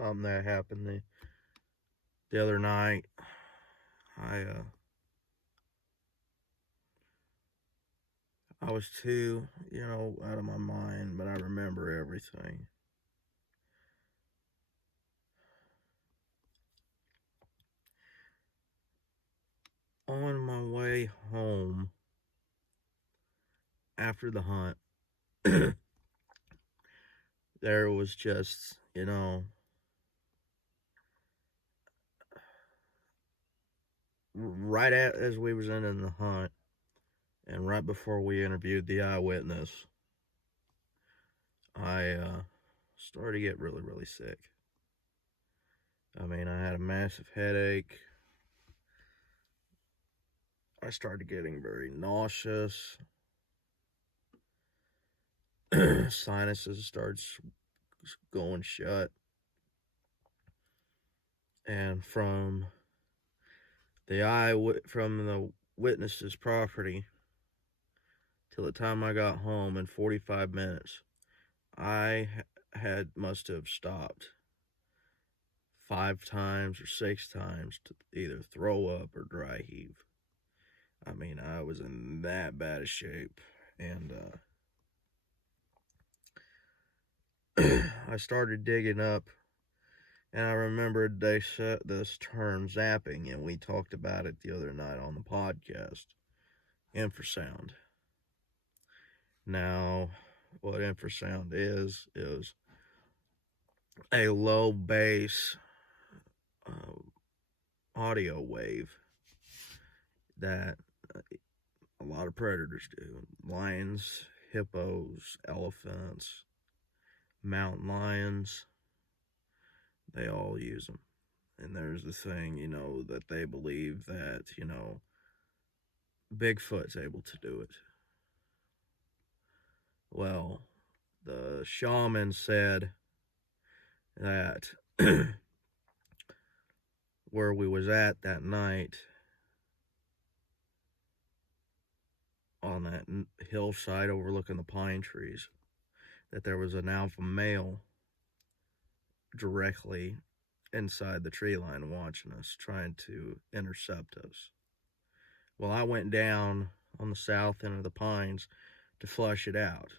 something that happened the other night. I was too, out of my mind, but I remember everything. On my way home after the hunt, there was just, right as we was ending the hunt, and right before we interviewed the eyewitness, I started to get really, really sick. I mean, I had a massive headache. I started getting very nauseous. Sinuses started going shut. And from the witness's property till the time I got home in 45 minutes, I must have stopped 5 times or 6 times to either throw up or dry heave. I mean, I was in that bad a shape. And I started digging up, and I remembered they said this term zapping, and we talked about it the other night on the podcast. Infrasound. Now, what infrasound is a low bass audio wave that a lot of predators do. Lions, hippos, elephants, mountain lions, they all use them. And there's the thing, that they believe that, Bigfoot's able to do it. Well, the shaman said that where we was at that night, on that hillside overlooking the pine trees, that there was an alpha male directly inside the tree line watching us, trying to intercept us. Well, I went down on the south end of the pines to flush it out,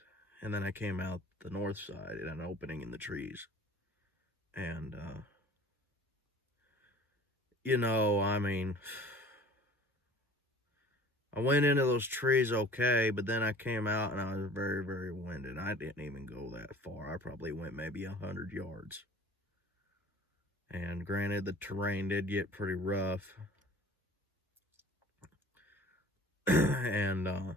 and then I came out the north side in an opening in the trees. And I mean, I went into those trees okay, but then I came out and I was very, very winded. I didn't even go that far. I probably went maybe 100 yards. And granted, the terrain did get pretty rough. And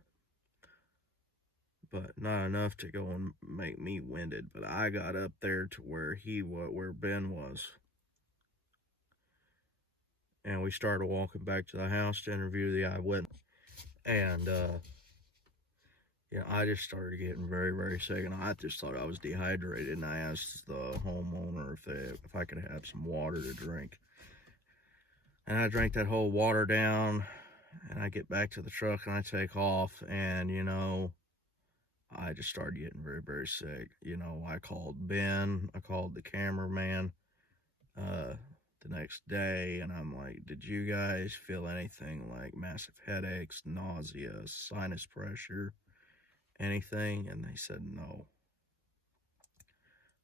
but not enough to go and make me winded. But I got up there to where Ben was. And we started walking back to the house to interview the eyewitness. And I just started getting very, very sick, and I just thought I was dehydrated. And I asked the homeowner if I could have some water to drink. And I drank that whole water down, and I get back to the truck and I take off, and I just started getting very, very sick. I called Ben, I called the cameraman the next day, and I'm like, did you guys feel anything like massive headaches, nausea, sinus pressure, anything? And they said no.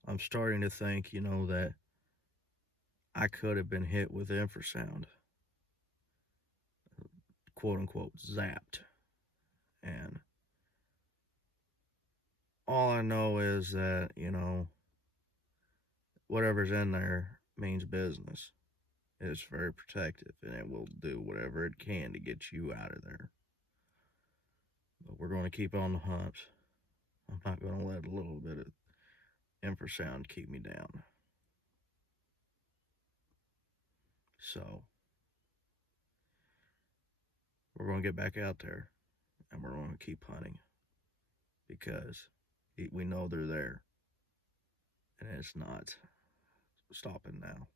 I'm starting to think, that I could have been hit with infrasound, quote unquote, zapped. And all I know is that, whatever's in there means business. It's very protective, and it will do whatever it can to get you out of there. But we're going to keep on the hunt. I'm not going to let a little bit of infrasound keep me down. So, we're going to get back out there, and we're going to keep hunting, because we know they're there, and it's not stopping now.